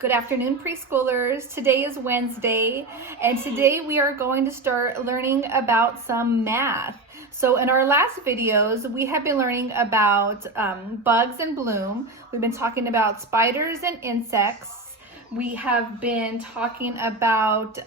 Good afternoon, preschoolers. Today is Wednesday, and today we are going to start learning about some math. So in our last videos, we have been learning about bugs and bloom. We've been talking about spiders and insects. We have been talking about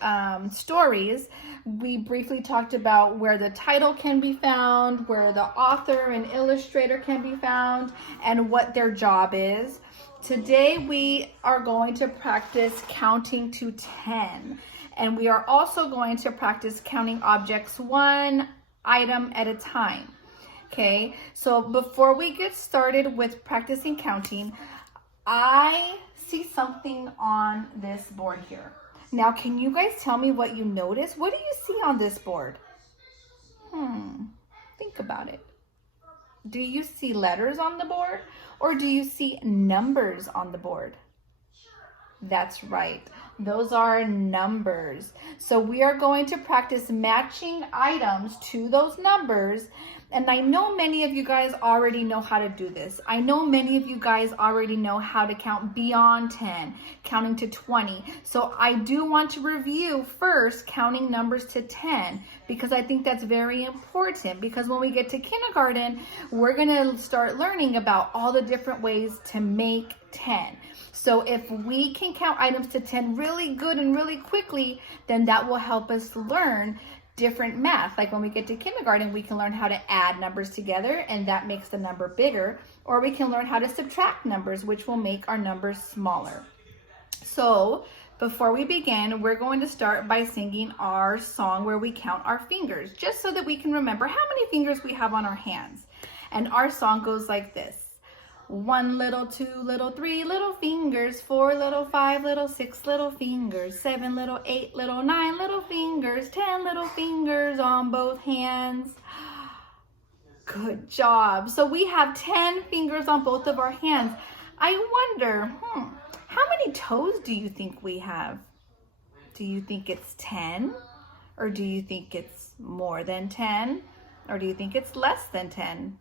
stories. We briefly talked about where the title can be found, where the author and illustrator can be found, and what their job is. Today we are going to practice counting to 10, and we are also going to practice counting objects one item at a time. Okay, so before we get started with practicing counting, I see something on this board here. Now, can you guys tell me what you notice? What do you see on this board? Think about it. Do you see letters on the board, or do you see numbers on the board? That's right. Those are numbers. So we are going to practice matching items to those numbers. And I know many of you guys already know how to do this. I know many of you guys already know how to count beyond 10, counting to 20. So I do want to review first counting numbers to 10, because I think that's very important, because when we get to kindergarten, we're gonna start learning about all the different ways to make 10. So if we can count items to 10 really good and really quickly, then that will help us learn different math. Like when we get to kindergarten, we can learn how to add numbers together, and that makes the number bigger, or we can learn how to subtract numbers, which will make our numbers smaller. So before we begin, we're going to start by singing our song where we count our fingers, just so that we can remember how many fingers we have on our hands. And our song goes like this. 1 little, 2 little, 3 little fingers, 4 little, 5 little, 6 little fingers, 7 little, 8 little, 9 little fingers, 10 little fingers on both hands. Good job. So we have 10 fingers on both of our hands. I wonder, how many toes do you think we have? Do you think it's 10? Or do you think it's more than 10? Or do you think it's less than 10?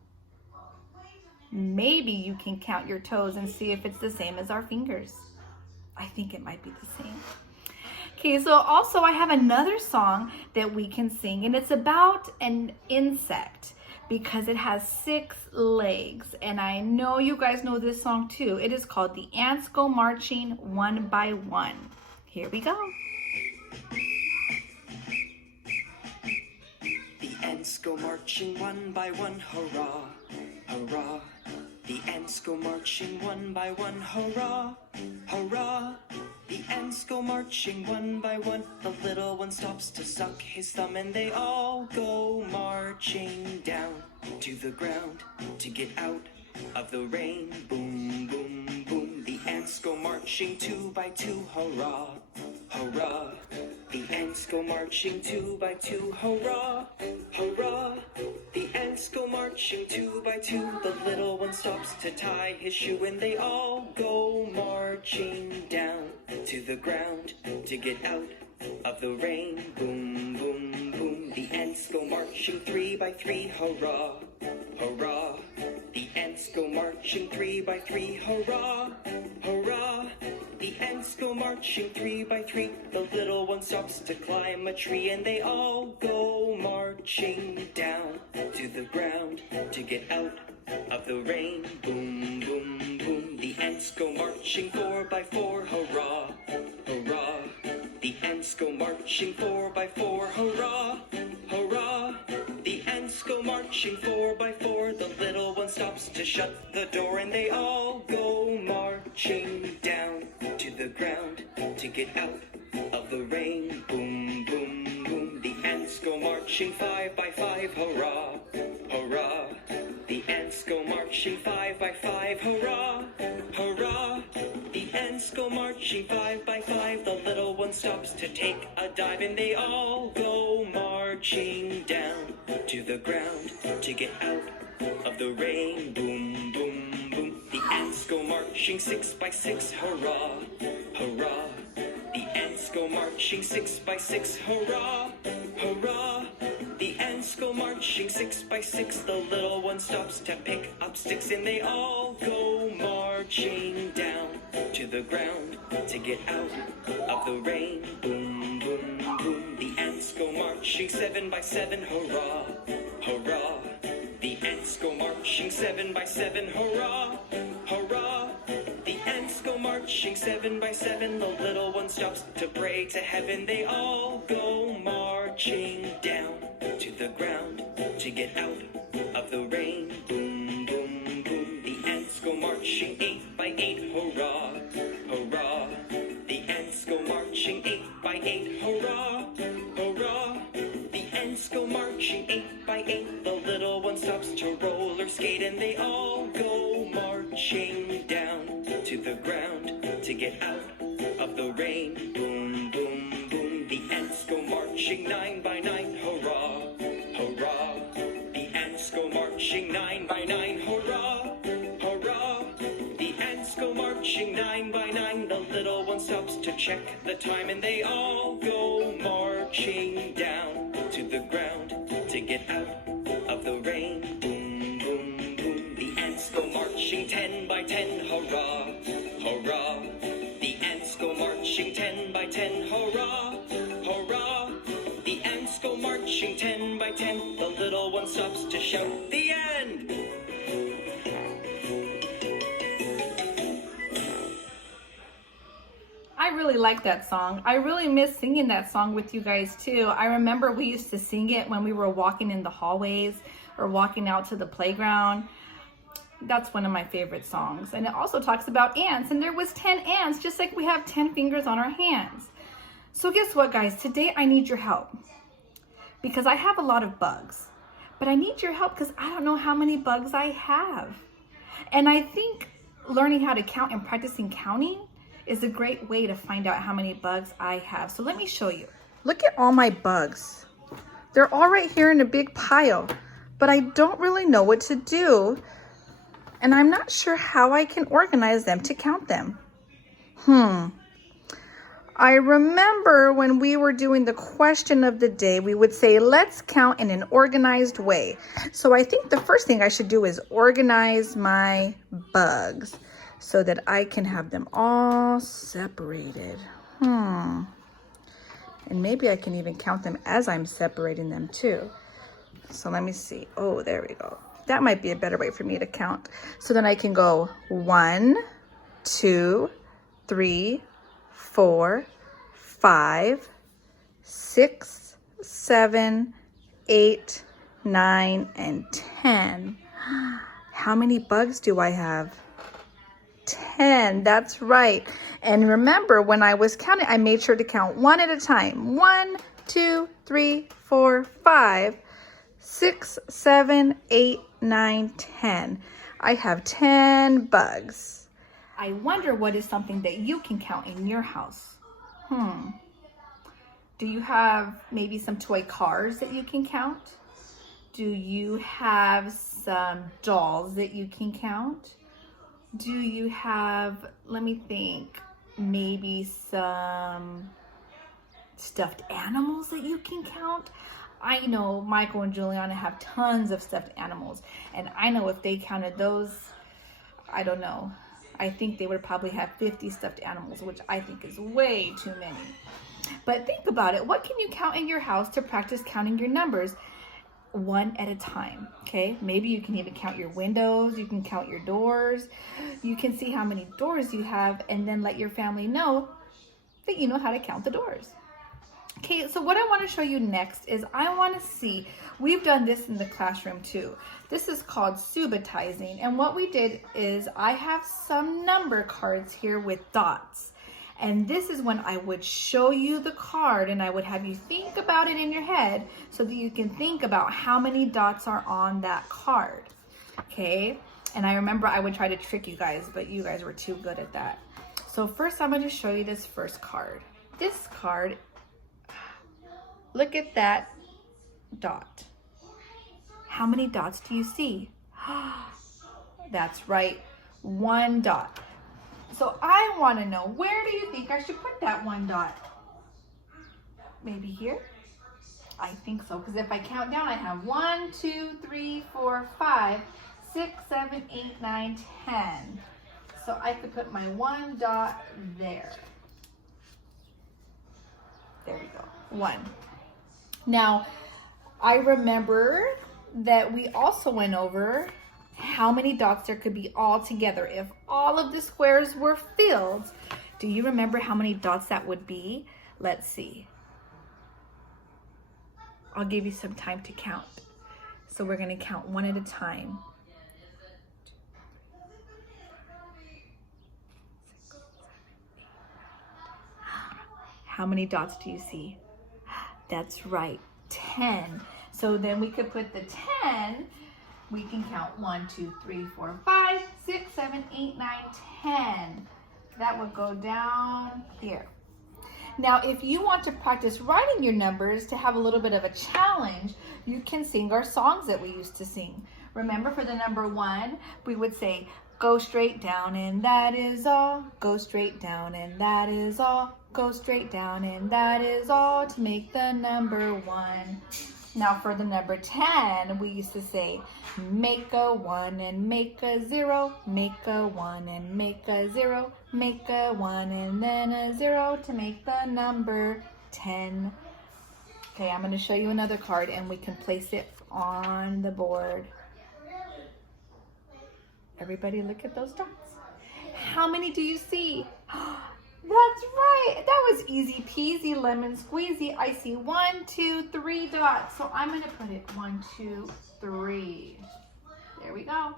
Maybe you can count your toes and see if it's the same as our fingers. I think it might be the same. Okay, so also I have another song that we can sing, and it's about an insect because it has 6 legs. And I know you guys know this song too. It is called The Ants Go Marching One by One. Here we go. The ants go marching one by one, hurrah, hurrah. The ants go marching one by one, hurrah, hurrah. The ants go marching one by one. The little one stops to suck his thumb, and they all go marching down to the ground to get out of the rain. Boom, boom, boom. The ants go marching 2 by 2, hurrah, hurrah. The ants go marching 2 by 2, hurrah, hurrah. The ants go marching 2 by 2. The little one stops to tie his shoe, and they all go marching down to the ground to get out of the rain. Boom, boom, boom. The ants go marching 3 by 3, hurrah, hurrah. The ants go marching 3 by 3, hurrah, hurrah. The ants go marching 3 by 3. The little one stops to climb a tree, and they all go marching down to the ground to get out of the rain. Boom, boom, boom. The ants go marching 4 by 4, hurrah, hurrah. The ants go marching 4 by 4, hurrah, hurrah. The ants go marching 4 by 4. The little one stops to shut the door, and they all go marching down to the ground to get out of the rain. Boom, boom, boom. The ants go marching 5 by 5, hurrah, hurrah. The ants go marching 5 by 5, hurrah, hurrah. The ants go marching 5 by 5. The little one stops to take a dive, and they all go marching down to the ground to get out of the rain. Boom, boom, boom. The ants go marching 6 by 6, hurrah, hurrah. The ants go marching 6 by 6, hurrah, hurrah. The ants go marching 6 by 6. The little one stops to pick up sticks, and they all go marching marching down to the ground to get out of the rain. Boom, boom, boom. The ants go marching 7 by 7, hurrah, hurrah. The ants go marching 7 by 7, hurrah, hurrah. The ants go marching 7 by 7. The little one stops to pray to heaven. They all go marching down to the ground to get out of the rain. Boom, boom, boom. The ants go marching 8 by 8, hurrah, hurrah. The ants go marching 8 by 8, hurrah, hurrah. The ants go marching 8 by 8. The little one stops to roller skate, and they all go marching down to the ground to get out of the rain. Boom, boom, boom. The ants go marching 9 by 9, hurrah, hurrah. The ants go marching 9 by 9, hurrah, hurrah. The ants go marching 9 by 9. The little one stops to check the time, and they all go marching down to the ground to get out of the rain. Boom, boom, boom. The ants go marching 10 by 10, hurrah, hurrah. The ants go marching 10 by 10, hurrah, hurrah. The ants go marching 10 by 10. The little one stops to shout, the end. I really like that song. I really miss singing that song with you guys too. I remember we used to sing it when we were walking in the hallways or walking out to the playground. That's one of my favorite songs. And it also talks about ants, and there was 10 ants, just like we have 10 fingers on our hands. So guess what, guys? Today I need your help because I have a lot of bugs, but I need your help because I don't know how many bugs I have. And I think learning how to count and practicing counting is a great way to find out how many bugs I have. So let me show you. Look at all my bugs. They're all right here in a big pile, but I don't really know what to do. And I'm not sure how I can organize them to count them. I remember when we were doing the question of the day, we would say, let's count in an organized way. So I think the first thing I should do is organize my bugs so that I can have them all separated. And maybe I can even count them as I'm separating them too. So let me see. Oh, there we go. That might be a better way for me to count. So then I can go 1, 2, 3, 4, 5, 6, 7, 8, 9, and 10. How many bugs do I have? 10, that's right. And remember, when I was counting, I made sure to count one at a time. 1, 2, 3, 4, 5, 6, 7, 8, 9, 10. I have 10 bugs. I wonder what is something that you can count in your house. Do you have maybe some toy cars that you can count? Do you have some dolls that you can count? Do you have, let me think, maybe some stuffed animals that you can count? I know Michael and Juliana have tons of stuffed animals, and I know if they counted those, I don't know. I think they would probably have 50 stuffed animals, which I think is way too many. But think about it. What can you count in your house to practice counting your numbers one at a time? Okay, maybe you can even count your windows. You can count your doors. You can see how many doors you have and then let your family know that you know how to count the doors. Okay, so what I want to show you next is I want to see, we've done this in the classroom too. This is called Subitizing, and what we did is I have some number cards here with dots. And this is when I would show you the card and I would have you think about it in your head so that you can think about how many dots are on that card. Okay, and I remember I would try to trick you guys, but you guys were too good at that. So first I'm going to show you this first card. This card, look at that dot. How many dots do you see? That's right, 1 dot. So I want to know, where do you think I should put that 1 dot? Maybe here? I think so, because if I count down, I have 1, 2, 3, 4, 5, 6, 7, 8, 9, 10. So I could put my 1 dot there. There we go, 1. Now, I remember that we also went over how many dots there could be all together. If all of the squares were filled, do you remember how many dots that would be? Let's see. I'll give you some time to count. So we're going to count one at a time. How many dots do you see? That's right, 10. So then we could put the 10, we can count 1, 2, 3, 4, 5, 6, 7, 8, 9, 10. That would go down here. Now, if you want to practice writing your numbers to have a little bit of a challenge, you can sing our songs that we used to sing. Remember, for the number 1, we would say, go straight down and that is all. Go straight down and that is all. Go straight down and that is all to make the number 1. Now for the number 10, we used to say, make a 1 and make a 0, make a 1 and make a 0, make a 1 and then a 0 to make the number 10. Okay, I'm going to show you another card and we can place it on the board. Everybody look at those dots. How many do you see? That's right. That was easy peasy lemon squeezy. I see 1, 2, 3 dots. So I'm going to put it 1, 2, 3. There we go.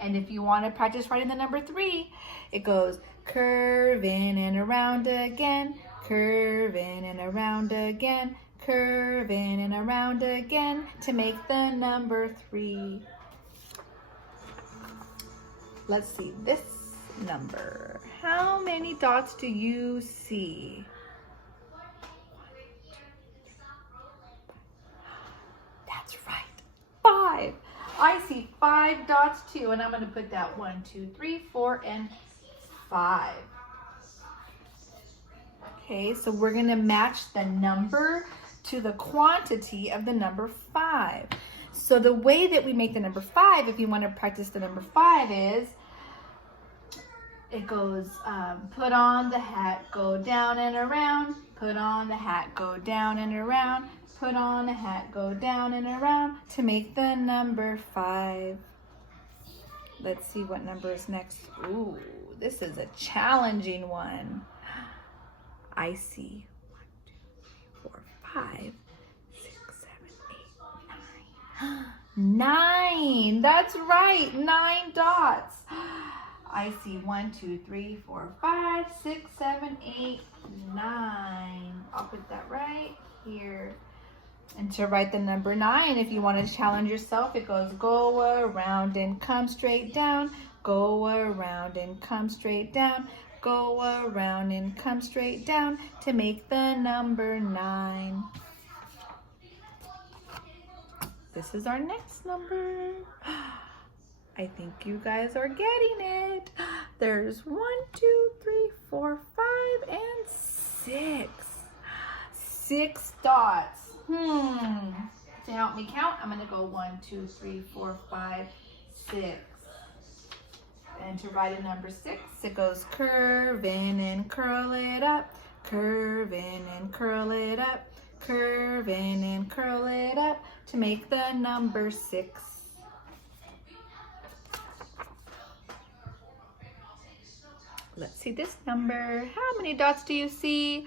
And if you want to practice writing the number 3, it goes curve in and around again, curve in and around again, curve in and around again to make the number 3. Let's see this number. How many dots do you see? That's right, 5. I see 5 dots too, and I'm going to put that 1, 2, 3, 4, and 5. Okay, so we're going to match the number to the quantity of the number 5. So the way that we make the number 5, if you want to practice the number 5, is it goes, put on the hat, go down and around, put on the hat, go down and around, put on the hat, go down and around to make the number 5. Let's see what number is next. Ooh, this is a challenging one. I see 1, 2, 3, 4, 5, 6, 7, 8, 9. 9, that's right, 9 dots. I see 1, 2, 3, 4, 5, 6, 7, 8, 9. I'll put that right here. And to write the number 9, if you want to challenge yourself, it goes go around and come straight down, go around and come straight down, go around and come straight down to make the number 9. This is our next number. I think you guys are getting it. There's 1, 2, 3, 4, 5, and 6. 6 dots. To help me count, I'm going to go 1, 2, 3, 4, 5, 6. And to write a number 6, it goes curve in and curl it up, curve in and curl it up, curve in and curl it up to make the number 6. Let's see this number. How many dots do you see?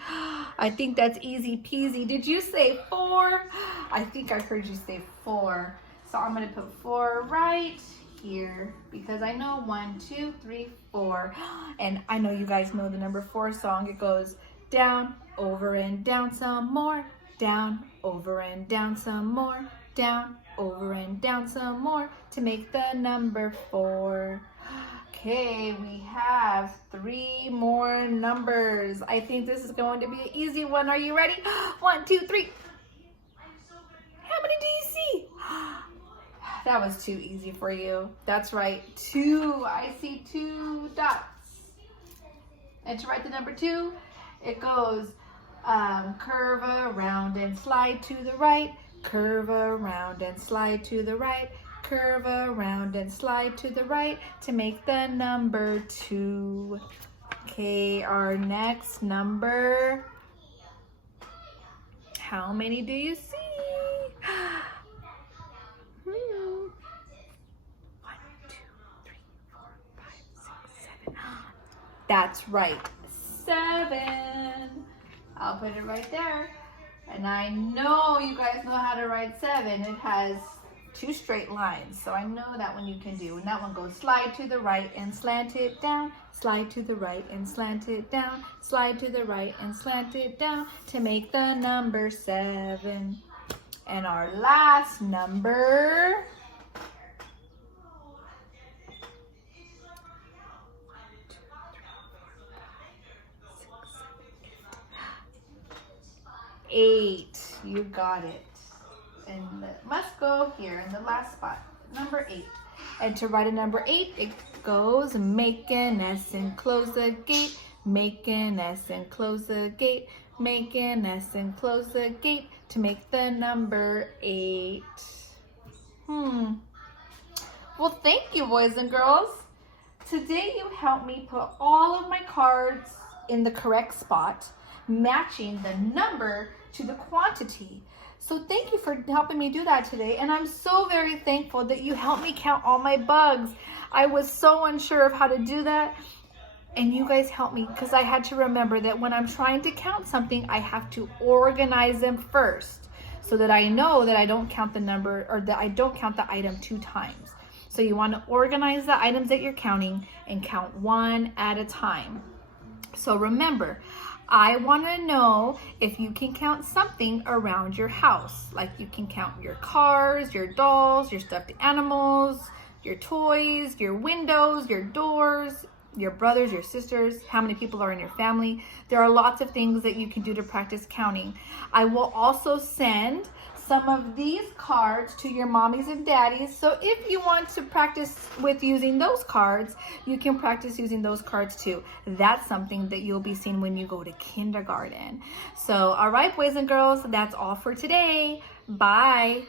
I think that's easy peasy. Did you say 4? I think I heard you say 4. So I'm going to put 4 right here because I know 1, 2, 3, 4. And I know you guys know the number 4 song. It goes down, over and down some more, down, over and down some more, down, over and down some more to make the number 4. Okay, we have 3 more numbers. I think this is going to be an easy one. Are you ready? 1, 2, 3. How many do you see? That was too easy for you. That's right, 2. I see 2 dots. And to write the number 2, it goes curve around and slide to the right, curve around and slide to the right, Curve around and slide to the right to make the number 2. Okay, our next number. How many do you see? 1, 2, 3, 4, 5, 6, 7. That's right, 7. I'll put it right there. And I know you guys know how to write 7. It has 2 straight lines, so I know that one you can do. And that one goes slide to the right and slant it down, slide to the right and slant it down, slide to the right and slant it down to make the number 7. And our last number, 8. You got it. And it must go here in the last spot, number 8. And to write a number 8, it goes make an S and close the gate, make an S and close the gate, make an S and close the gate to make the number 8. Well, thank you, boys and girls. Today you helped me put all of my cards in the correct spot, matching the number to the quantity. So thank you for helping me do that today. And I'm so very thankful that you helped me count all my bugs. I was so unsure of how to do that. And you guys helped me because I had to remember that when I'm trying to count something, I have to organize them first so that I know that I don't count the number or that I don't count the item 2 times. So you want to organize the items that you're counting and count one at a time. So remember, I want to know if you can count something around your house. Like you can count your cars, your dolls, your stuffed animals, your toys, your windows, your doors, your brothers, your sisters, how many people are in your family. There are lots of things that you can do to practice counting. I will also send some of these cards to your mommies and daddies. So if you want to practice with using those cards, you can practice using those cards too. That's something that you'll be seeing when you go to kindergarten. So, all right, boys and girls, that's all for today. Bye.